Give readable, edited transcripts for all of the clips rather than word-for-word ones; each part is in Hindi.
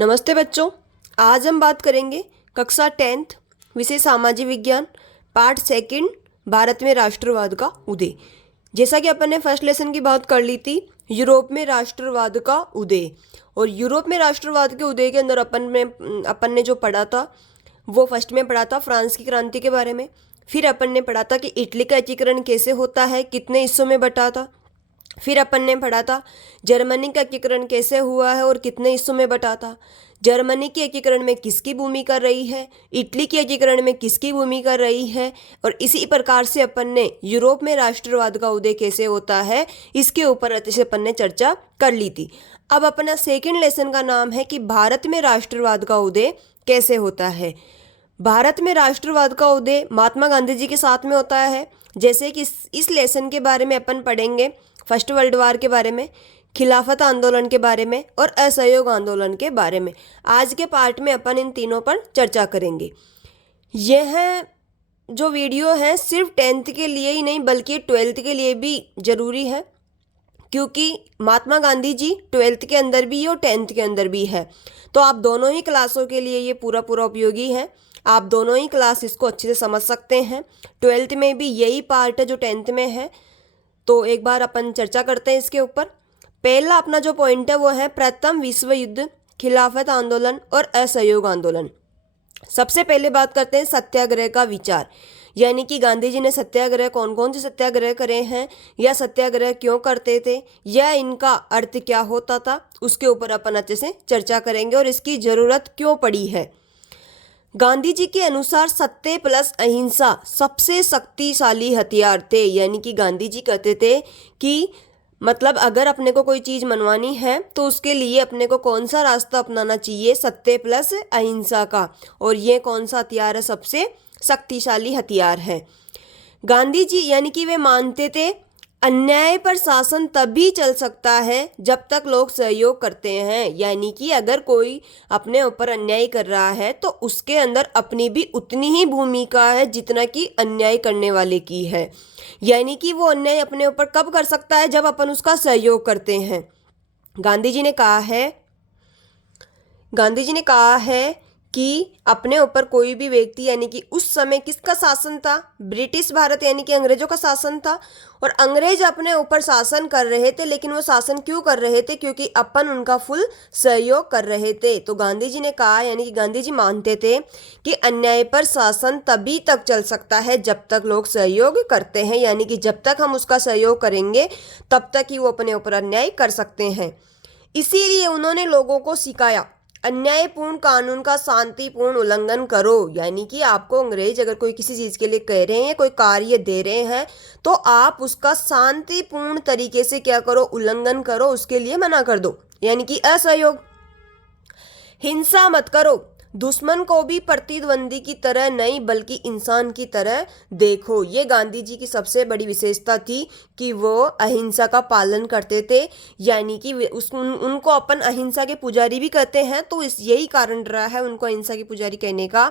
नमस्ते बच्चों। आज हम बात करेंगे कक्षा 10th विषय सामाजिक विज्ञान पार्ट सेकंड भारत में राष्ट्रवाद का उदय। जैसा कि अपन ने फर्स्ट लेसन की बात कर ली थी यूरोप में राष्ट्रवाद का उदय, और यूरोप में राष्ट्रवाद के उदय के अंदर अपन ने जो पढ़ा था वो फर्स्ट में पढ़ा था फ्रांस की क्रांति के बारे में। फिर अपन ने पढ़ा था कि इटली का एकीकरण कैसे होता है, कितने हिस्सों में बटा था। फिर अपन ने पढ़ा था जर्मनी का एकीकरण कैसे हुआ है और कितने हिस्सों में बटा था। जर्मनी के एकीकरण में किसकी भूमिका रही है, इटली के एकीकरण में किसकी भूमिका रही है, और इसी प्रकार से अपन ने यूरोप में राष्ट्रवाद का उदय कैसे होता है इसके ऊपर अच्छे से अपन ने चर्चा कर ली थी। अब अपना सेकंड लेसन का नाम है कि भारत में राष्ट्रवाद का उदय कैसे होता है। भारत में राष्ट्रवाद का उदय महात्मा गांधी जी के साथ में होता है। जैसे कि इस लेसन के बारे में अपन पढ़ेंगे फर्स्ट वर्ल्ड वार के बारे में, खिलाफत आंदोलन के बारे में और असहयोग आंदोलन के बारे में। आज के पार्ट में अपन इन तीनों पर चर्चा करेंगे। यह जो वीडियो है सिर्फ 10th के लिए ही नहीं बल्कि 12th के लिए भी ज़रूरी है, क्योंकि महात्मा गांधी जी 12th के अंदर भी और 10th के अंदर भी है। तो आप दोनों ही क्लासों के लिए ये पूरा उपयोगी है। आप दोनों ही क्लास इसको अच्छे से समझ सकते हैं। 12th में भी यही पार्ट है जो 10th में है। तो एक बार अपन चर्चा करते हैं इसके ऊपर। पहला अपना जो पॉइंट है वो है प्रथम विश्व युद्ध, खिलाफत आंदोलन और असहयोग आंदोलन। सबसे पहले बात करते हैं सत्याग्रह का विचार, यानी कि गांधी जी ने सत्याग्रह कौन कौन से सत्याग्रह करे हैं, या सत्याग्रह क्यों करते थे, या इनका अर्थ क्या होता था, उसके ऊपर अपन अच्छे से चर्चा करेंगे और इसकी ज़रूरत क्यों पड़ी है। गांधी जी के अनुसार सत्य प्लस अहिंसा सबसे शक्तिशाली हथियार थे। यानी कि गांधी जी कहते थे कि मतलब अगर अपने को कोई चीज़ मनवानी है तो उसके लिए अपने को कौन सा रास्ता अपनाना चाहिए, सत्य प्लस अहिंसा का। और ये कौन सा हथियार है, सबसे शक्तिशाली हथियार है। गांधी जी यानी कि वे मानते थे अन्याय पर शासन तभी चल सकता है जब तक लोग सहयोग करते हैं। यानी कि अगर कोई अपने ऊपर अन्याय कर रहा है तो उसके अंदर अपनी भी उतनी ही भूमिका है जितना कि अन्याय करने वाले की है। यानी कि वो अन्याय अपने ऊपर कब कर सकता है, जब अपन उसका सहयोग करते हैं। गांधी जी ने कहा है कि अपने ऊपर कोई भी व्यक्ति, यानी कि उस समय किसका शासन था, ब्रिटिश भारत यानी कि अंग्रेजों का शासन था, और अंग्रेज अपने ऊपर शासन कर रहे थे। लेकिन वो शासन क्यों कर रहे थे, क्योंकि अपन उनका फुल सहयोग कर रहे थे। तो गांधी जी ने कहा, यानी कि गांधी जी मानते थे कि अन्याय पर शासन तभी तक चल सकता है जब तक लोग सहयोग करते हैं। यानी कि जब तक हम उसका सहयोग करेंगे तब तक ही वो अपने ऊपर अन्याय कर सकते हैं। इसीलिए उन्होंने लोगों को सिखाया अन्यायपूर्ण कानून का शांतिपूर्ण उल्लंघन करो। यानी कि आपको अंग्रेज अगर कोई किसी चीज़ के लिए कह रहे हैं, कोई कार्य दे रहे हैं, तो आप उसका शांतिपूर्ण तरीके से क्या करो, उल्लंघन करो, उसके लिए मना कर दो। यानी कि असहयोग। हिंसा मत करो, दुश्मन को भी प्रतिद्वंदी की तरह नहीं बल्कि इंसान की तरह देखो। ये गांधी जी की सबसे बड़ी विशेषता थी कि वो अहिंसा का पालन करते थे। यानी कि उनको अपन अहिंसा के पुजारी भी कहते हैं। तो यही कारण रहा है उनको अहिंसा के पुजारी कहने का,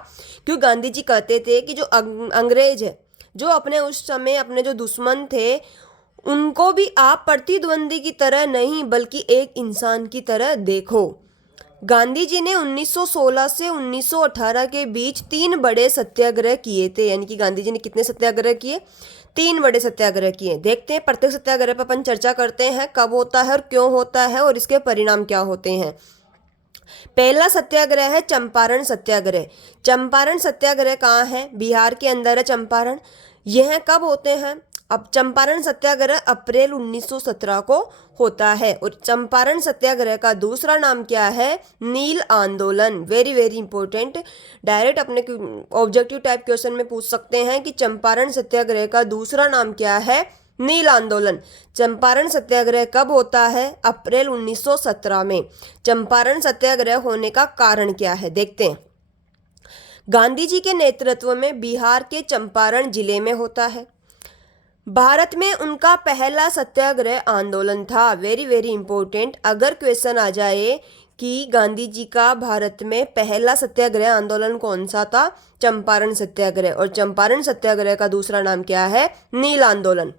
क्योंकि गांधी जी कहते थे कि जो अंग्रेज है, जो अपने उस समय अपने जो दुश्मन थे, उनको भी आप प्रतिद्वंदी की तरह नहीं बल्कि एक इंसान की तरह देखो। गांधी जी ने 1916 से 1918 के बीच 3 बड़े सत्याग्रह किए थे। यानी कि गांधी जी ने कितने सत्याग्रह किए, 3 बड़े सत्याग्रह किए। देखते हैं प्रत्येक सत्याग्रह पर अपन चर्चा करते हैं, कब होता है और क्यों होता है और इसके परिणाम क्या होते हैं। पहला सत्याग्रह है चंपारण सत्याग्रह। चंपारण सत्याग्रह कहाँ है, बिहार के अंदर है चंपारण। यह कब होते हैं, अब चंपारण सत्याग्रह अप्रैल 1917 को होता है। और चंपारण सत्याग्रह का दूसरा नाम क्या है, नील आंदोलन। वेरी वेरी इंपॉर्टेंट, डायरेक्ट अपने ऑब्जेक्टिव टाइप क्वेश्चन में पूछ सकते हैं कि चंपारण सत्याग्रह का दूसरा नाम क्या है, नील आंदोलन। चंपारण सत्याग्रह कब होता है, अप्रैल 1917 में। चंपारण सत्याग्रह होने का कारण क्या है, देखते हैं। गांधी जी के नेतृत्व में बिहार के चंपारण जिले में होता है। भारत में उनका पहला सत्याग्रह आंदोलन था। वेरी वेरी इंपॉर्टेंट, अगर क्वेश्चन आ जाए कि गांधी जी का भारत में पहला सत्याग्रह आंदोलन कौन सा था, चंपारण सत्याग्रह। और चंपारण सत्याग्रह का दूसरा नाम क्या है, नील आंदोलन।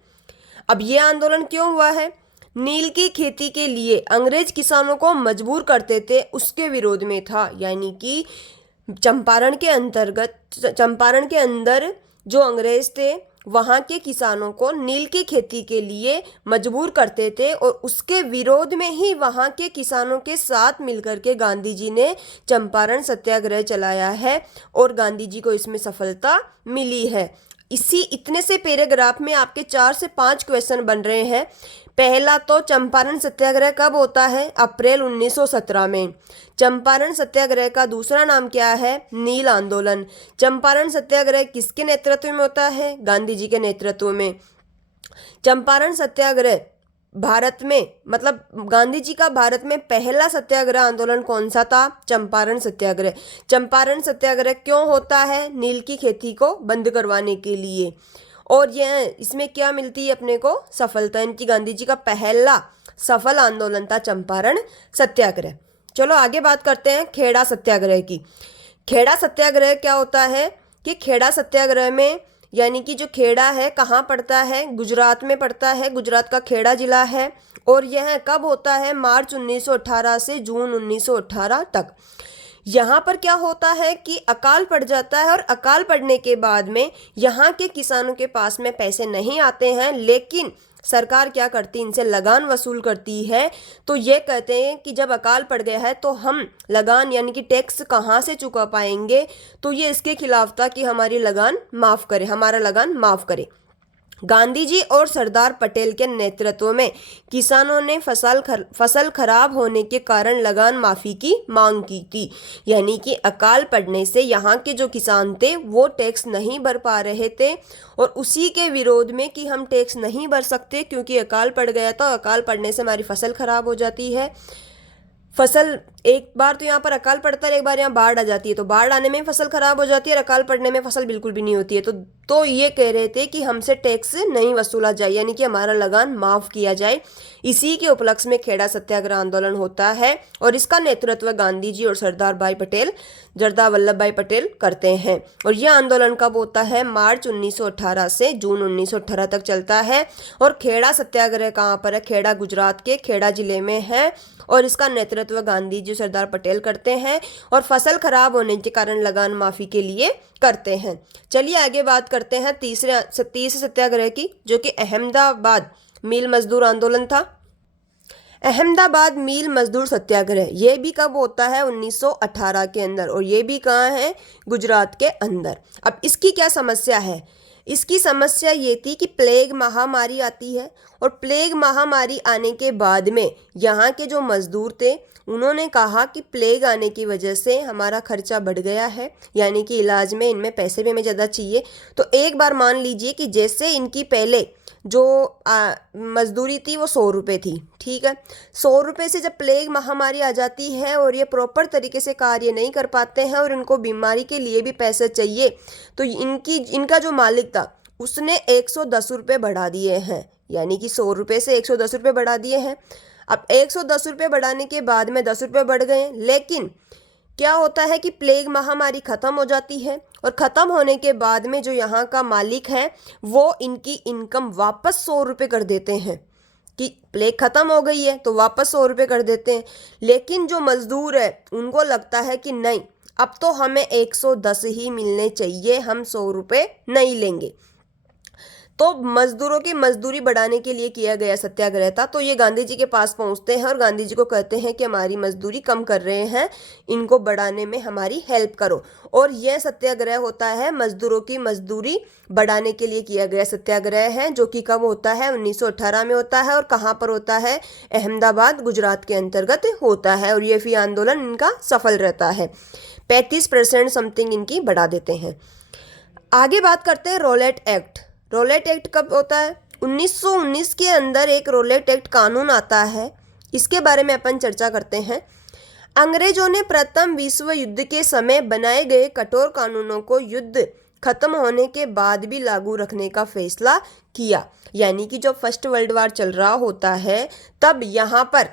अब ये आंदोलन क्यों हुआ है, नील की खेती के लिए अंग्रेज किसानों को मजबूर करते थे उसके विरोध में था। यानी कि चंपारण के अंदर जो अंग्रेज थे वहाँ के किसानों को नील की खेती के लिए मजबूर करते थे और उसके विरोध में ही वहाँ के किसानों के साथ मिलकर के गांधी जी ने चंपारण सत्याग्रह चलाया है और गांधी जी को इसमें सफलता मिली है। इतने से पैराग्राफ में आपके 4 से 5 क्वेश्चन बन रहे हैं। पहला तो चंपारण सत्याग्रह कब होता है? अप्रैल 1917 में। चंपारण सत्याग्रह का दूसरा नाम क्या है? नील आंदोलन। चंपारण सत्याग्रह किसके नेतृत्व में होता है? गांधी जी के नेतृत्व में। चंपारण सत्याग्रह भारत में गांधी जी का भारत में पहला सत्याग्रह आंदोलन कौन सा था? चंपारण सत्याग्रह। चंपारण सत्याग्रह क्यों होता है? नील की खेती को बंद करवाने के लिए। और यह इसमें क्या मिलती है अपने को? सफलता। इनकी गांधी जी का पहला सफल आंदोलन था चंपारण सत्याग्रह। चलो आगे बात करते हैं खेड़ा सत्याग्रह की। खेड़ा सत्याग्रह क्या होता है कि खेड़ा सत्याग्रह में यानी कि जो खेड़ा है कहाँ पड़ता है? गुजरात में पड़ता है। गुजरात का खेड़ा जिला है। और यह कब होता है? मार्च 1918 से जून 1918 तक। यहाँ पर क्या होता है कि अकाल पड़ जाता है और अकाल पड़ने के बाद में यहाँ के किसानों के पास में पैसे नहीं आते हैं, लेकिन सरकार क्या करती है? इनसे लगान वसूल करती है। तो ये कहते हैं कि जब अकाल पड़ गया है तो हम लगान यानी कि टैक्स कहाँ से चुका पाएंगे? तो ये इसके खिलाफ था कि हमारी लगान माफ़ करे, हमारा लगान माफ़ करे। गांधी जी और सरदार पटेल के नेतृत्व में किसानों ने फसल खराब होने के कारण लगान माफ़ी की मांग की थी। यानी कि अकाल पड़ने से यहाँ के जो किसान थे वो टैक्स नहीं भर पा रहे थे और उसी के विरोध में कि हम टैक्स नहीं भर सकते क्योंकि अकाल पड़ गया था। अकाल पड़ने से हमारी फसल खराब हो जाती है। फसल एक बार तो यहाँ पर अकाल पड़ता है, एक बार यहाँ बाढ़ आ जाती है, तो बाढ़ आने में फसल खराब हो जाती है और अकाल पड़ने में फसल बिल्कुल भी नहीं होती है। तो ये कह रहे थे कि हमसे टैक्स नहीं वसूला जाए, यानी कि हमारा लगान माफ़ किया जाए। इसी के उपलक्ष्य में खेड़ा सत्याग्रह आंदोलन होता है और इसका नेतृत्व गांधी जी और सरदार वल्लभ भाई पटेल करते हैं। और यह आंदोलन कब होता है? मार्च 1918 से जून 1918 तक चलता है। और खेड़ा सत्याग्रह कहाँ पर है? खेड़ा गुजरात के खेड़ा जिले में है और इसका नेतृत्व गांधी जी सरदार पटेल करते हैं और फसल खराब होने के कारण लगान माफ़ी के लिए करते हैं। चलिए आगे बात करते हैं तीसरे सत्याग्रह की, जो कि अहमदाबाद मिल मजदूर आंदोलन था। अहमदाबाद मिल मजदूर सत्याग्रह ये भी कब होता है? 1918 के अंदर। और ये भी कहाँ है? गुजरात के अंदर। अब इसकी क्या समस्या है? इसकी समस्या ये थी कि प्लेग महामारी आती है और प्लेग महामारी आने के बाद में यहाँ के जो मजदूर थे उन्होंने कहा कि प्लेग आने की वजह से हमारा खर्चा बढ़ गया है, यानी कि इलाज में इनमें पैसे भी हमें ज़्यादा चाहिए। तो एक बार मान लीजिए कि जैसे इनकी पहले जो मजदूरी थी वो 100 रुपये थी, ठीक है। 100 रुपये से जब प्लेग महामारी आ जाती है और ये प्रॉपर तरीके से कार्य नहीं कर पाते हैं और इनको बीमारी के लिए भी पैसे चाहिए, तो इनका जो मालिक था उसने 110 रुपये बढ़ा दिए हैं, यानी कि 100 रुपये से 110 रुपये बढ़ा दिए हैं। अब 110 रुपये बढ़ाने के बाद में 10 रुपये बढ़ गए, लेकिन क्या होता है कि प्लेग महामारी ख़त्म हो जाती है और ख़त्म होने के बाद में जो यहाँ का मालिक है वो इनकी इनकम वापस 100 रुपये कर देते हैं कि प्लेग ख़त्म हो गई है तो वापस 100 रुपये कर देते हैं। लेकिन जो मज़दूर है उनको लगता है कि नहीं, अब तो हमें 110 ही मिलने चाहिए, हम 100 रुपये नहीं लेंगे। तो मजदूरों की मजदूरी बढ़ाने के लिए किया गया सत्याग्रह था। तो ये गांधी जी के पास पहुंचते हैं और गांधी जी को कहते हैं कि हमारी मजदूरी कम कर रहे हैं, इनको बढ़ाने में हमारी हेल्प करो। और यह सत्याग्रह होता है मजदूरों की मजदूरी बढ़ाने के लिए किया गया सत्याग्रह है, जो कि कब होता है? 1918 में होता है। और कहाँ पर होता है? अहमदाबाद गुजरात के अंतर्गत होता है। और ये भी आंदोलन इनका सफल रहता है, 35% समथिंग इनकी बढ़ा देते हैं। आगे बात करते हैं रोलेट एक्ट। रोलेट एक्ट कब होता है? 1919 के अंदर एक रोलेट एक्ट कानून आता है, इसके बारे में अपन चर्चा करते हैं। अंग्रेजों ने प्रथम विश्व युद्ध के समय बनाए गए कठोर कानूनों को युद्ध खत्म होने के बाद भी लागू रखने का फैसला किया। यानी कि जब फर्स्ट वर्ल्ड वार चल रहा होता है तब यहाँ पर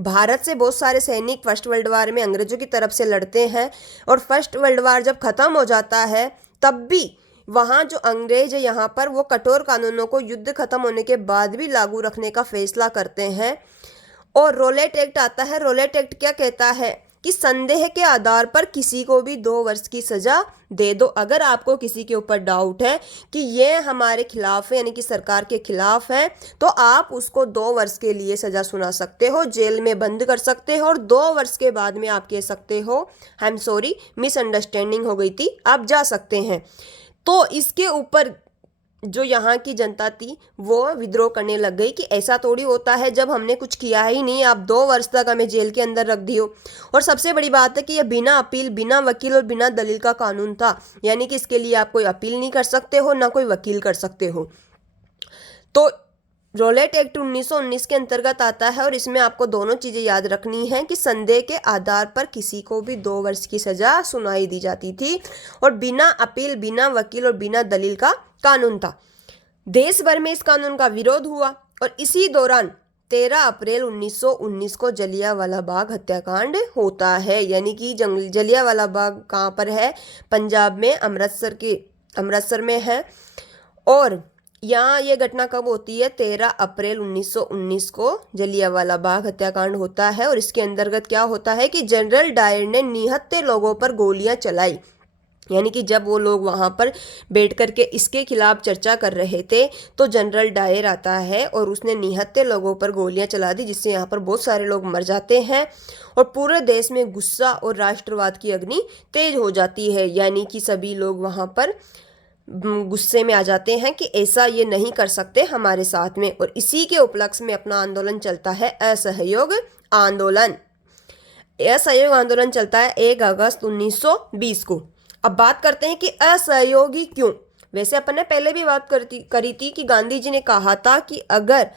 भारत से बहुत सारे सैनिक फर्स्ट वर्ल्ड वार में अंग्रेजों की तरफ से लड़ते हैं और फर्स्ट वर्ल्ड वार जब ख़त्म हो जाता है तब भी वहाँ जो अंग्रेज है यहाँ पर वो कठोर कानूनों को युद्ध खत्म होने के बाद भी लागू रखने का फैसला करते हैं। और रोलेट एक्ट आता है। रोलेट एक्ट क्या कहता है कि संदेह के आधार पर किसी को भी 2 वर्ष की सजा दे दो। अगर आपको किसी के ऊपर डाउट है कि ये हमारे खिलाफ है, यानी कि सरकार के खिलाफ है, तो आप उसको 2 वर्ष के लिए सजा सुना सकते हो, जेल में बंद कर सकते हो और 2 वर्ष के बाद में आप कह सकते हो आई एम सॉरी, मिसअंडरस्टैंडिंग हो गई थी, आप जा सकते हैं। तो इसके ऊपर जो यहाँ की जनता थी वो विद्रोह करने लग गई कि ऐसा थोड़ी होता है, जब हमने कुछ किया ही नहीं आप 2 वर्ष तक हमें जेल के अंदर रख दियो। और सबसे बड़ी बात है कि यह बिना अपील, बिना वकील और बिना दलील का कानून था, यानी कि इसके लिए आप कोई अपील नहीं कर सकते हो, ना कोई वकील कर सकते हो। तो रोलेट एक्ट 1919 के अंतर्गत आता है और इसमें आपको दोनों चीज़ें याद रखनी है कि संदेह के आधार पर किसी को भी 2 वर्ष की सजा सुनाई दी जाती थी और बिना अपील, बिना वकील और बिना दलील का कानून था। देश भर में इस कानून का विरोध हुआ और इसी दौरान 13 अप्रैल 1919 को जलियांवाला बाग हत्याकांड होता है। यानी कि जलियांवाला बाग कहाँ पर है? पंजाब में, अमृतसर में है। और यहाँ ये घटना कब होती है? 13 अप्रैल 1919 को जलियांवाला बाग हत्याकांड होता है। और इसके अंतर्गत क्या होता है कि जनरल डायर ने निहत्थे लोगों पर गोलियां चलाई। यानी कि जब वो लोग वहाँ पर बैठ कर के इसके खिलाफ चर्चा कर रहे थे तो जनरल डायर आता है और उसने निहत्थे लोगों पर गोलियां चला दी, जिससे यहाँ पर बहुत सारे लोग मर जाते हैं और पूरे देश में गुस्सा और राष्ट्रवाद की अग्नि तेज हो जाती है। यानी कि सभी लोग वहाँ पर गुस्से में आ जाते हैं कि ऐसा ये नहीं कर सकते हमारे साथ में। और इसी के उपलक्ष्य में अपना आंदोलन चलता है असहयोग आंदोलन। असहयोग आंदोलन चलता है 1 अगस्त 1920 को। अब बात करते हैं कि असहयोगी क्यों। वैसे अपन ने पहले भी बात करी थी कि गांधी जी ने कहा था कि अगर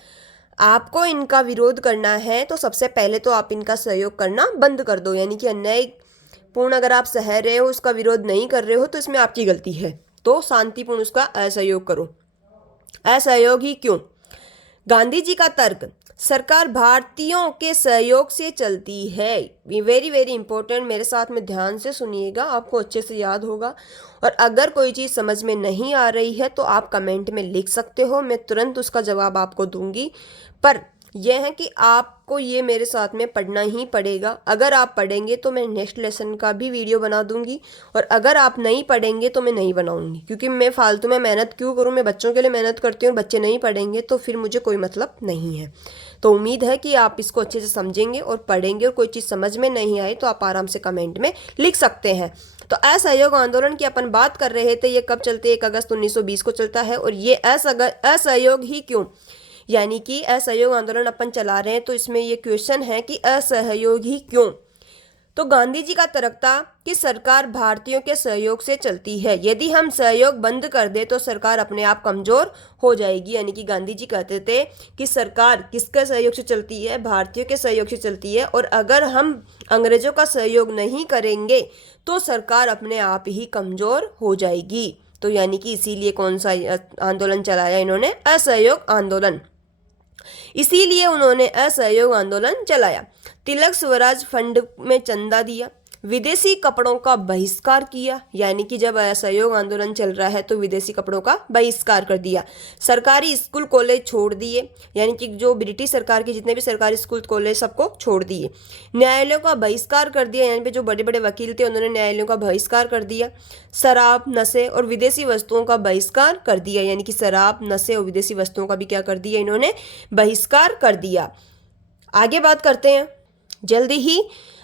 आपको इनका विरोध करना है तो सबसे पहले तो आप इनका सहयोग करना बंद कर दो। यानी कि अन्यायपूर्ण अगर आप सह रहे हो, उसका विरोध नहीं कर रहे हो, तो इसमें आपकी गलती है, तो शांतिपूर्ण उसका असहयोग करो। असहयोग ही क्यों? गांधी जी का तर्क, सरकार भारतीयों के सहयोग से चलती है। वेरी वेरी इंपॉर्टेंट, मेरे साथ में ध्यान से सुनिएगा, आपको अच्छे से याद होगा। और अगर कोई चीज़ समझ में नहीं आ रही है तो आप कमेंट में लिख सकते हो, मैं तुरंत उसका जवाब आपको दूंगी। पर यह है कि आपको ये मेरे साथ में पढ़ना ही पड़ेगा। अगर आप पढ़ेंगे तो मैं नेक्स्ट लेसन का भी वीडियो बना दूंगी, और अगर आप नहीं पढ़ेंगे तो मैं नहीं बनाऊंगी, क्योंकि मैं फालतू में मेहनत क्यों करूं। मैं बच्चों के लिए मेहनत करती हूँ और बच्चे नहीं पढ़ेंगे तो फिर मुझे कोई मतलब नहीं है। तो उम्मीद है कि आप इसको अच्छे से समझेंगे और पढ़ेंगे, और कोई चीज़ समझ में नहीं आए तो आप आराम से कमेंट में लिख सकते हैं। तो असहयोग आंदोलन की अपन बात कर रहे थे, ये कब चलते? 1 अगस्त 1920 को चलता है। और ये असहयोग ही क्यों, यानी कि असहयोग आंदोलन अपन चला रहे हैं, तो इसमें ये क्वेश्चन है कि असहयोग ही क्यों। तो गांधी जी का तर्क था कि सरकार भारतीयों के सहयोग से चलती है, यदि हम सहयोग बंद कर दे तो सरकार अपने आप कमजोर हो जाएगी। यानी कि गांधी जी कहते थे कि सरकार किसके सहयोग से चलती है? भारतीयों के सहयोग से चलती है, और अगर हम अंग्रेजों का सहयोग नहीं करेंगे तो सरकार अपने आप ही कमजोर हो जाएगी। तो यानी कि इसीलिए कौन सा आंदोलन चलाया इन्होंने? असहयोग आंदोलन। इसीलिए उन्होंने असहयोग आंदोलन चलाया। तिलक स्वराज फंड में चंदा दिया, विदेशी कपड़ों का बहिष्कार किया। यानी कि जब असहयोग आंदोलन चल रहा है तो विदेशी कपड़ों का बहिष्कार कर दिया। सरकारी स्कूल कॉलेज छोड़ दिए, यानी कि जो ब्रिटिश सरकार के जितने भी सरकारी स्कूल कॉलेज सबको छोड़ दिए। न्यायालयों का बहिष्कार कर दिया, यानी कि जो बड़े बड़े वकील थे उन्होंने न्यायालयों का बहिष्कार कर दिया। शराब, नशे और विदेशी वस्तुओं का बहिष्कार कर दिया, यानी कि शराब, नशे और विदेशी वस्तुओं का भी क्या कर दिया इन्होंने? बहिष्कार कर दिया। आगे बात करते हैं। जल्दी ही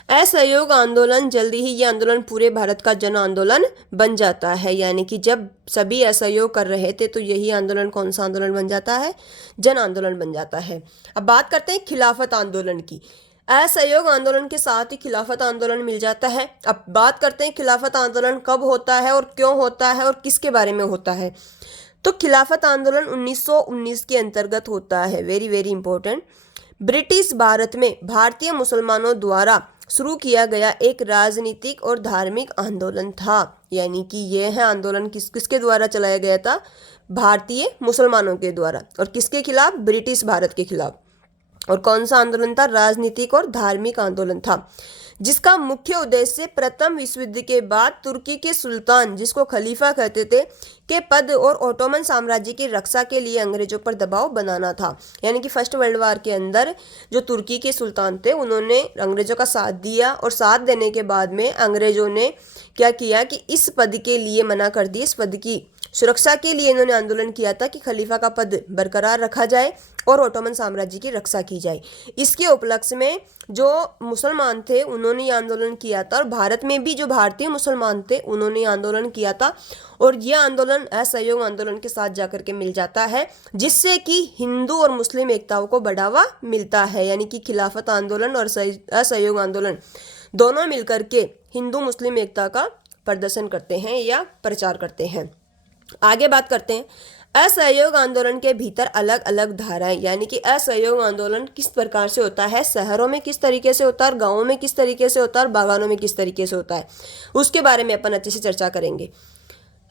असहयोग आंदोलन, जल्दी ही ये आंदोलन पूरे भारत का जन आंदोलन बन जाता है। यानी कि जब सभी असहयोग कर रहे थे तो यही आंदोलन कौन सा आंदोलन बन जाता है? जन आंदोलन बन जाता है। अब बात करते हैं खिलाफत आंदोलन की। असहयोग आंदोलन के साथ ही खिलाफत आंदोलन मिल जाता है। अब बात करते हैं खिलाफत आंदोलन कब होता है और क्यों होता है और किसके बारे में होता है। तो खिलाफत आंदोलन 1919 के अंतर्गत होता है। Very very important. British Bharat में भारतीय मुसलमानों द्वारा शुरू किया गया एक राजनीतिक और धार्मिक आंदोलन था। यानी कि यह है आंदोलन किसके द्वारा चलाया गया था? भारतीय मुसलमानों के द्वारा। और किसके खिलाफ? ब्रिटिश भारत के खिलाफ। और कौन सा आंदोलन था? राजनीतिक और धार्मिक आंदोलन था। जिसका मुख्य उद्देश्य प्रथम विश्व युद्ध के बाद तुर्की के सुल्तान, जिसको खलीफा कहते थे, के पद और ओटोमन साम्राज्य की रक्षा के लिए अंग्रेजों पर दबाव बनाना था। यानी कि फर्स्ट वर्ल्ड वार के अंदर जो तुर्की के सुल्तान थे उन्होंने अंग्रेजों का साथ दिया, और साथ देने के बाद में अंग्रेजों ने क्या किया कि इस पद के लिए मना कर दिया। इस पद की सुरक्षा के लिए इन्होंने आंदोलन किया था कि खलीफा का पद बरकरार रखा जाए और ओटोमन साम्राज्य की रक्षा की जाए। इसके उपलक्ष्य में जो मुसलमान थे उन्होंने ये आंदोलन किया था, और भारत में भी जो भारतीय मुसलमान थे उन्होंने ये आंदोलन किया था। और यह आंदोलन असहयोग आंदोलन के साथ जाकर के मिल जाता है, जिससे कि हिंदू और मुस्लिम एकताओं को बढ़ावा मिलता है। यानी कि खिलाफत आंदोलन और असहयोग आंदोलन दोनों मिलकर के हिंदू मुस्लिम एकता का प्रदर्शन करते हैं या प्रचार करते हैं। आगे बात करते हैं असहयोग आंदोलन के भीतर अलग अलग धाराएं। यानी कि असहयोग आंदोलन किस प्रकार से होता है, शहरों में किस तरीके से होता है, और गाँवों में किस तरीके से होता है, और बागानों में किस तरीके से होता है, उसके बारे में अपन अच्छे से चर्चा करेंगे।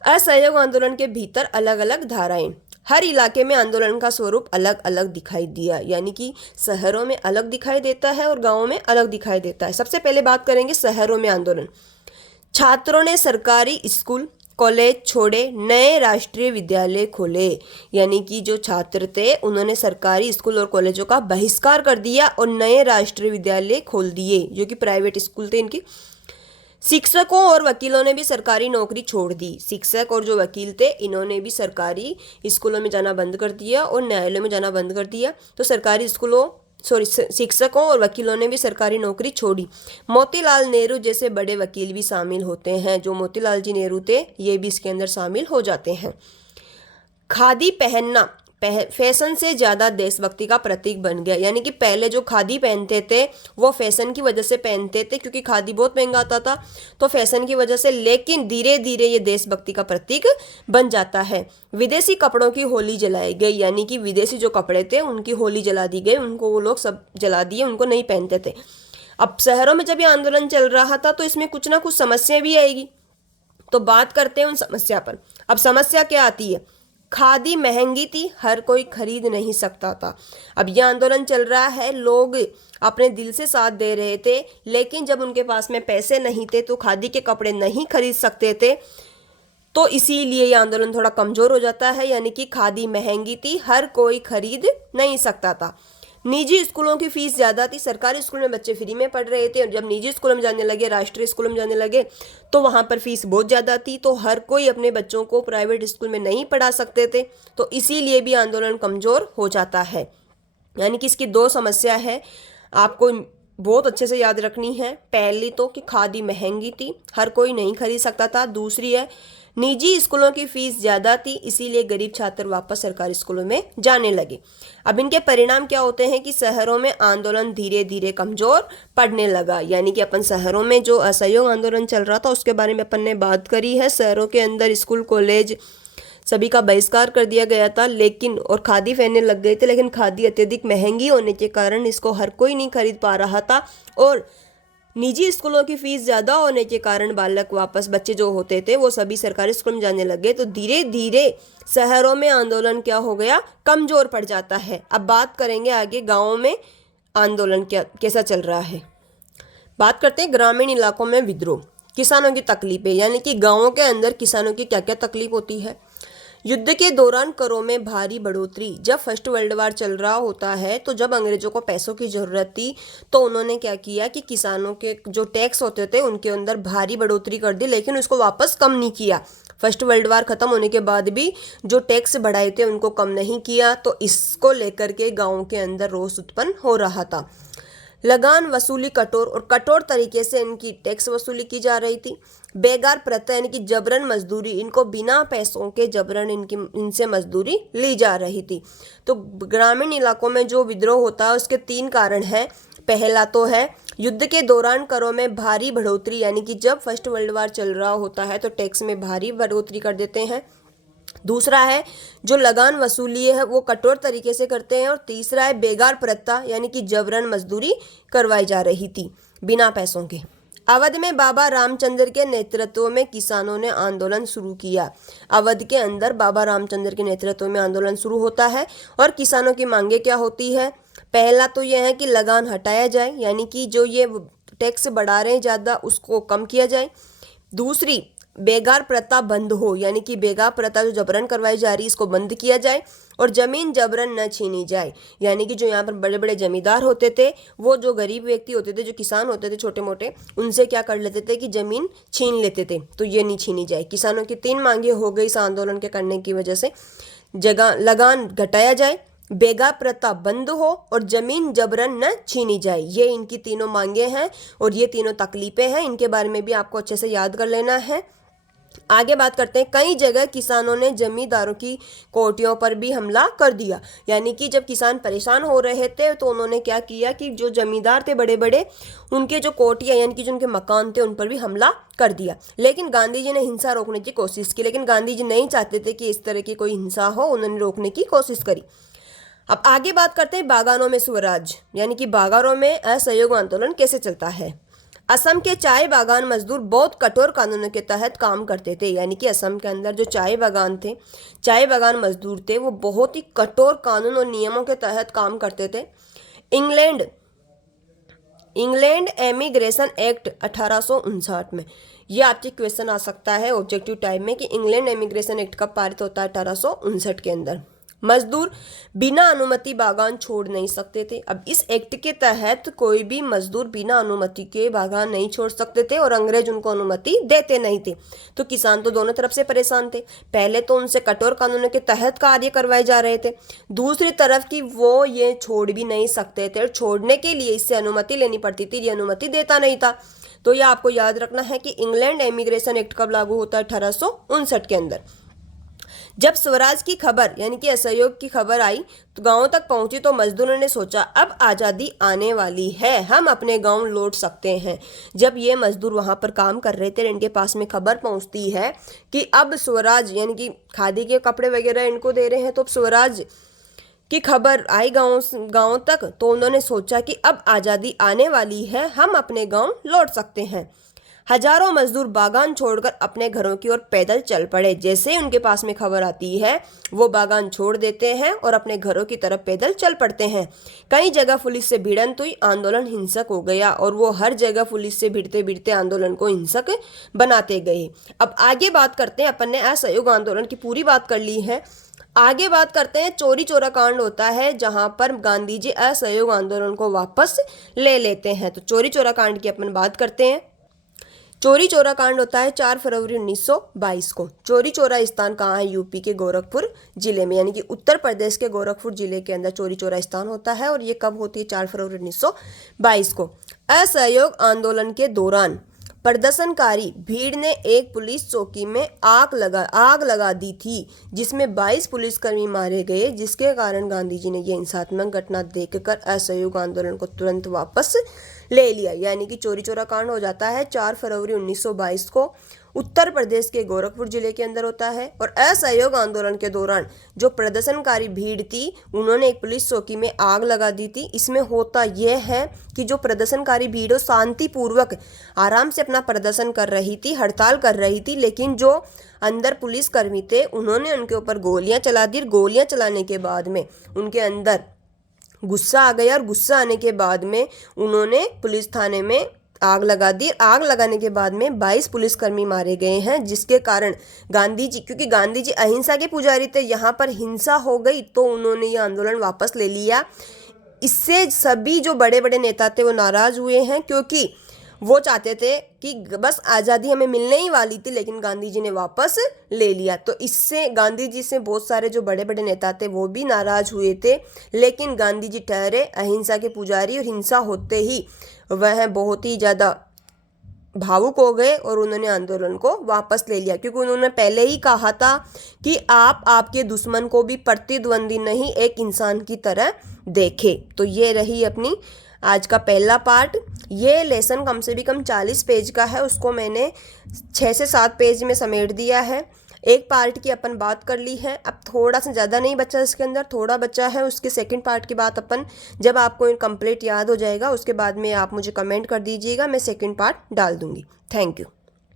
असहयोग आंदोलन के भीतर अलग अलग धाराएं। हर इलाके में आंदोलन का स्वरूप अलग अलग दिखाई दिया। यानी कि शहरों में अलग दिखाई देता है और गाँवों में अलग दिखाई देता है। सबसे पहले बात करेंगे शहरों में आंदोलन। छात्रों ने सरकारी स्कूल कॉलेज छोड़े, नए राष्ट्रीय विद्यालय खोले। यानी कि जो छात्र थे उन्होंने सरकारी स्कूल और कॉलेजों का बहिष्कार कर दिया और नए राष्ट्रीय विद्यालय खोल दिए जो कि प्राइवेट स्कूल थे इनकी। शिक्षकों और वकीलों ने भी सरकारी नौकरी छोड़ दी। शिक्षक और जो वकील थे इन्होंने भी सरकारी स्कूलों में जाना बंद कर दिया और न्यायालयों में जाना बंद कर दिया। तो शिक्षकों और वकीलों ने भी सरकारी नौकरी छोड़ी। मोतीलाल नेहरू जैसे बड़े वकील भी शामिल होते हैं। जो मोतीलाल जी नेहरू थे ये भी इसके अंदर शामिल हो जाते हैं। खादी पहनना फैशन से ज़्यादा देशभक्ति का प्रतीक बन गया। यानी कि पहले जो खादी पहनते थे वो फैशन की वजह से पहनते थे, क्योंकि खादी बहुत महंगा आता था तो फैशन की वजह से, लेकिन धीरे धीरे ये देशभक्ति का प्रतीक बन जाता है। विदेशी कपड़ों की होली जलाई गई। यानी कि विदेशी जो कपड़े थे उनकी होली जला दी गई, उनको वो लोग सब जला दिए, उनको नहीं पहनते थे। अब शहरों में जब ये आंदोलन चल रहा था तो इसमें कुछ ना कुछ समस्या भी आएगी, तो बात करते हैं उन समस्या पर। अब समस्या क्या आती है, खादी महंगी थी, हर कोई खरीद नहीं सकता था। अब यह आंदोलन चल रहा है, लोग अपने दिल से साथ दे रहे थे, लेकिन जब उनके पास में पैसे नहीं थे तो खादी के कपड़े नहीं खरीद सकते थे, तो इसीलिए यह आंदोलन थोड़ा कमजोर हो जाता है। यानी कि खादी महंगी थी, हर कोई खरीद नहीं सकता था। निजी स्कूलों की फीस ज़्यादा थी। सरकारी स्कूल में बच्चे फ्री में पढ़ रहे थे, और जब निजी स्कूलों में जाने लगे, राष्ट्रीय स्कूलों में जाने लगे, तो वहाँ पर फीस बहुत ज़्यादा थी, तो हर कोई अपने बच्चों को प्राइवेट स्कूल में नहीं पढ़ा सकते थे, तो इसीलिए भी आंदोलन कमज़ोर हो जाता है। यानी कि इसकी दो समस्या है, आपको बहुत अच्छे से याद रखनी है। पहली तो कि खादी महंगी थी, हर कोई नहीं खरीद सकता था। दूसरी है निजी स्कूलों की फीस ज़्यादा थी, इसीलिए गरीब छात्र वापस सरकारी स्कूलों में जाने लगे। अब इनके परिणाम क्या होते हैं कि शहरों में आंदोलन धीरे धीरे कमज़ोर पड़ने लगा। यानी कि अपन शहरों में जो असहयोग आंदोलन चल रहा था उसके बारे में अपन ने बात करी है। शहरों के अंदर स्कूल कॉलेज सभी का बहिष्कार कर दिया गया था, लेकिन और खादी पहनने लग गए थे, लेकिन खादी अत्यधिक महंगी होने के कारण इसको हर कोई नहीं खरीद पा रहा था, और निजी स्कूलों की फीस ज़्यादा होने के कारण बच्चे जो होते थे वो सभी सरकारी स्कूल में जाने लगे। तो धीरे धीरे शहरों में आंदोलन क्या हो गया, कमज़ोर पड़ जाता है। अब बात करेंगे आगे गाँवों में आंदोलन कैसा चल रहा है। बात करते हैं ग्रामीण इलाकों में विद्रोह, किसानों की तकलीफें। यानी कि गाँवों के अंदर किसानों की क्या क्या तकलीफ होती है। युद्ध के दौरान करों में भारी बढ़ोतरी। जब फर्स्ट वर्ल्ड वार चल रहा होता है तो जब अंग्रेजों को पैसों की ज़रूरत थी तो उन्होंने क्या किया कि किसानों के जो टैक्स होते थे उनके अंदर भारी बढ़ोतरी कर दी, लेकिन उसको वापस कम नहीं किया। फर्स्ट वर्ल्ड वार ख़त्म होने के बाद भी जो टैक्स बढ़ाए थे उनको कम नहीं किया, तो इसको लेकर के गाँव के अंदर रोष उत्पन्न हो रहा था। लगान वसूली कठोर तरीके से इनकी टैक्स वसूली की जा रही थी। बेगार प्रथा यानी कि जबरन मजदूरी, इनको बिना पैसों के जबरन इनसे मजदूरी ली जा रही थी। तो ग्रामीण इलाकों में जो विद्रोह होता है उसके 3 कारण हैं। पहला तो है युद्ध के दौरान करों में भारी बढ़ोतरी, यानी कि जब फर्स्ट वर्ल्ड वार चल रहा होता है तो टैक्स में भारी बढ़ोतरी कर देते हैं। दूसरा है जो लगान वसूली है वो कठोर तरीके से करते हैं। और तीसरा है बेगार प्रथा, यानी कि जबरन मजदूरी करवाई जा रही थी बिना पैसों के। अवध में बाबा रामचंद्र के नेतृत्व में किसानों ने आंदोलन शुरू किया। अवध के अंदर बाबा रामचंद्र के नेतृत्व में आंदोलन शुरू होता है और किसानों की मांगे क्या होती है। पहला तो यह है कि लगान हटाया जाए, यानी कि जो ये टैक्स बढ़ा रहे हैं ज़्यादा, उसको कम किया जाए। दूसरी, बेगार प्रथा बंद हो, यानी कि बेगार प्रथा जो जबरन करवाई जा रही है इसको बंद किया जाए। और ज़मीन जबरन न छीनी जाए, यानी कि जो यहाँ पर बड़े बड़े जमींदार होते थे, वो जो गरीब व्यक्ति होते थे, जो किसान होते थे छोटे मोटे, उनसे क्या कर लेते थे कि ज़मीन छीन लेते थे, तो ये नहीं छीनी जाए। किसानों की 3 मांगे हो गई इस आंदोलन के करने की वजह से। जगह लगान घटाया जाए, बेगा प्रथा बंद हो और जमीन जबरन न छीनी जाए, ये इनकी तीनों मांगे हैं और ये तीनों तकलीफें हैं। इनके बारे में भी आपको अच्छे से याद कर लेना है। आगे बात करते हैं, कई जगह किसानों ने जमींदारों की कोठियों पर भी हमला कर दिया, यानी कि जब किसान परेशान हो रहे थे तो उन्होंने क्या किया कि जो जमींदार थे बड़े बड़े, उनके जो कोठियाँ यानी कि जो उनके मकान थे उन पर भी हमला कर दिया। लेकिन गांधी जी ने हिंसा रोकने की कोशिश की, लेकिन गांधी जी नहीं चाहते थे कि इस तरह की कोई हिंसा हो, उन्होंने रोकने की कोशिश करी। अब आगे बात करते हैं बागानों में स्वराज, यानी कि बागानों में असहयोग आंदोलन कैसे चलता है। असम के चाय बागान मजदूर बहुत कठोर कानूनों के तहत काम करते थे, यानी कि असम के अंदर जो चाय बागान थे, चाय बागान मजदूर थे, वो बहुत ही कठोर कानून और नियमों के तहत काम करते थे। इंग्लैंड एमिग्रेशन एक्ट 1859 में, ये आपके क्वेश्चन आ सकता है ऑब्जेक्टिव टाइप में कि इंग्लैंड एमिग्रेशन एक्ट कब पारित होता है, 1859 के अंदर। मजदूर बिना अनुमति बागान छोड़ नहीं सकते थे। अब इस एक्ट के तहत कोई भी मजदूर बिना अनुमति के बागान नहीं छोड़ सकते थे और अंग्रेज उनको अनुमति देते नहीं थे। तो किसान तो दोनों तरफ से परेशान थे, पहले तो उनसे कठोर कानूनों के तहत कार्य करवाए जा रहे थे, दूसरी तरफ की वो ये छोड़ भी नहीं सकते थे और छोड़ने के लिए इससे अनुमति लेनी पड़ती थी, ये अनुमति देता नहीं था। तो यह आपको याद रखना है कि इंग्लैंड एमिग्रेशन एक्ट कब लागू होता है, 1859 के अंदर। जब स्वराज की खबर यानी कि असहयोग की खबर आई तो गांवों तक पहुंची तो मजदूरों ने सोचा अब आज़ादी आने वाली है, हम अपने गांव लौट सकते हैं। जब ये मजदूर वहां पर काम कर रहे थे, इनके पास में खबर पहुंचती है कि अब स्वराज यानी कि खादी के कपड़े वगैरह इनको दे रहे हैं, तो अब स्वराज की खबर आई गाँव तक, तो उन्होंने सोचा कि अब आज़ादी आने वाली है, हम अपने गाँव लौट सकते हैं। हजारों मजदूर बागान छोड़कर अपने घरों की ओर पैदल चल पड़े। जैसे ही उनके पास में खबर आती है वो बागान छोड़ देते हैं और अपने घरों की तरफ पैदल चल पड़ते हैं। कई जगह पुलिस से भिड़ंत हुई, आंदोलन हिंसक हो गया और वो हर जगह पुलिस से भिड़ते भिड़ते आंदोलन को हिंसक बनाते गए। अब आगे बात करते हैं, अपन ने असहयोग आंदोलन की पूरी बात कर ली है। आगे बात करते हैं, चोरी चोरा कांड होता है जहां पर गांधी जी असहयोग आंदोलन को वापस ले लेते हैं। तो चोरी चोरा कांड की अपन बात करते हैं। चोरी चोरा कांड होता है 4 फरवरी 1922 को। चोरी चोरा स्थान कहाँ है, यूपी के गोरखपुर जिले में, यानी कि उत्तर प्रदेश के गोरखपुर जिले के अंदर चोरी चोरा स्थान होता है। और ये कब होती है, 4 फरवरी 1922 को। असहयोग आंदोलन के दौरान प्रदर्शनकारी भीड़ ने एक पुलिस चौकी में आग लगा दी थी, जिसमें 22 पुलिसकर्मी मारे गए, जिसके कारण गांधी जी ने यह हिंसात्मक घटना देखकर असहयोग आंदोलन को तुरंत वापस ले लिया। यानी कि चोरी चोरा कांड हो जाता है 4 फरवरी 1922 को, उत्तर प्रदेश के गोरखपुर जिले के अंदर होता है। और असहयोग आंदोलन के दौरान जो प्रदर्शनकारी भीड़ थी उन्होंने एक पुलिस चौकी में आग लगा दी थी। इसमें होता यह है कि जो प्रदर्शनकारी भीड़ हो शांतिपूर्वक आराम से अपना प्रदर्शन कर रही थी, हड़ताल कर रही थी, लेकिन जो अंदर पुलिसकर्मी थे उन्होंने उनके ऊपर गोलियां चला दी। गोलियां चलाने के बाद में उनके अंदर गुस्सा आ गया और गुस्सा आने के बाद में उन्होंने पुलिस थाने में आग लगा दी। आग लगाने के बाद में 22 पुलिसकर्मी मारे गए हैं, जिसके कारण गांधी जी, क्योंकि गांधी जी अहिंसा के पुजारी थे, यहाँ पर हिंसा हो गई तो उन्होंने ये आंदोलन वापस ले लिया। इससे सभी जो बड़े बड़े नेता थे वो नाराज हुए हैं, क्योंकि वो चाहते थे कि बस आज़ादी हमें मिलने ही वाली थी, लेकिन गांधी जी ने वापस ले लिया। तो इससे गांधी जी से बहुत सारे जो बड़े बड़े नेता थे वो भी नाराज हुए थे, लेकिन गांधी जी ठहरे अहिंसा के पुजारी और हिंसा होते ही वह बहुत ही ज़्यादा भावुक हो गए और उन्होंने आंदोलन को वापस ले लिया, क्योंकि उन्होंने पहले ही कहा था कि आप आपके दुश्मन को भी प्रतिद्वंदी नहीं एक इंसान की तरह देखे। तो ये रही अपनी आज का पहला पार्ट। ये लेसन कम से भी कम 40 पेज का है, उसको मैंने 6 से 7 पेज में समेट दिया है। एक पार्ट की अपन बात कर ली है, अब थोड़ा सा ज़्यादा नहीं बचा, इसके अंदर थोड़ा बचा है। उसके सेकंड पार्ट की बात अपन जब आपको कंप्लीट याद हो जाएगा उसके बाद में आप मुझे कमेंट कर दीजिएगा, मैं सेकंड पार्ट डाल दूँगी। Thank you.